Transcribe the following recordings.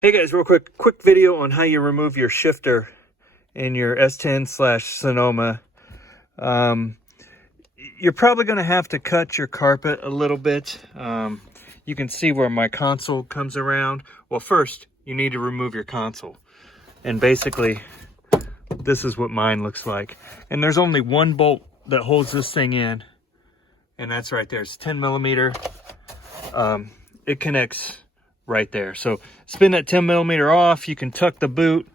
Hey guys, real quick video on how you remove your shifter in your S10/Sonoma. You're probably going to have to cut your carpet a little bit. You can see where my console comes around. Well, first you need to remove your console, and basically this is what mine looks like. And there's only one bolt that holds this thing in, and that's right there. It's 10 millimeter. It connects right there. So spin that 10 millimeter off. You can tuck the boot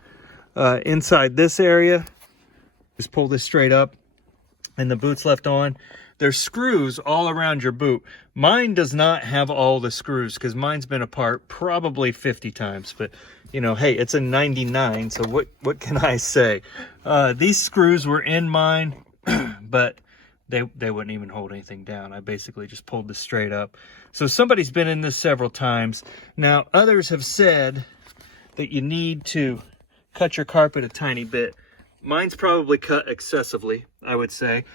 inside this area. Just pull this straight up and the boot's left on. There's screws all around your boot. Mine does not have all the screws because mine's been apart probably 50 times, but you know, hey, it's a 99, so what can I say? These screws were in mine, but they wouldn't even hold anything down. I basically just pulled this straight up. So somebody's been in this several times. Now, others have said that you need to cut your carpet a tiny bit. Mine's probably cut excessively, I would say.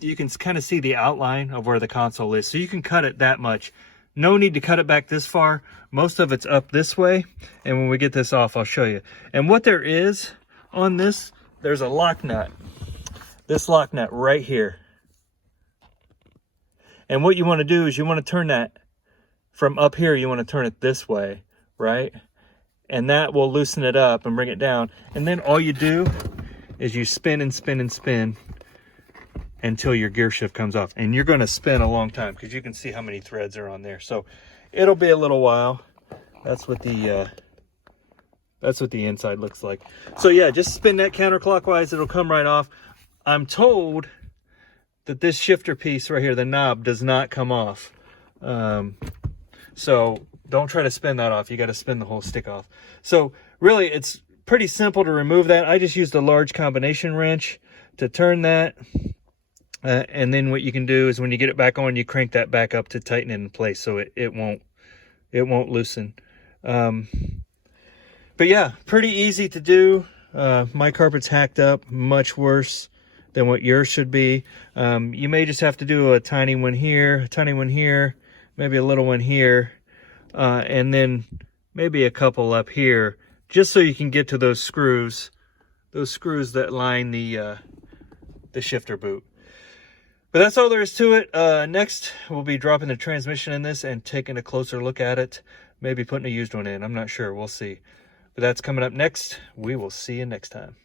You can kind of see the outline of where the console is, so you can cut it that much. No need to cut it back this far. Most of it's up this way, and when we get this off, I'll show you. And what there is on this, there's a lock nut. This lock nut right here. And what you want to do is you want to turn that from up here, you want to turn it this way, right? And that will loosen it up and bring it down. And then all you do is you spin and spin and spin until your gear shift comes off. And you're going to spin a long time because you can see how many threads are on there. So it'll be a little while. That's what the inside looks like. So yeah, just spin that counterclockwise. It'll come right off. I'm told that this shifter piece right here, the knob, does not come off. So don't try to spin that off. You got to spin the whole stick off. So really, it's pretty simple to remove that. I just used a large combination wrench to turn that. And then what you can do is when you get it back on, you crank that back up to tighten it in place so it won't loosen. But yeah, pretty easy to do. My carpet's hacked up much worse than what yours should be. You may just have to do a tiny one here, a tiny one here, maybe a little one here, and then maybe a couple up here, just so you can get to those screws that line the shifter boot. But that's all there is to it. Next, we'll be dropping the transmission in this and taking a closer look at it, maybe putting a used one in. I'm not sure. We'll see. But that's coming up next. We will see you next time.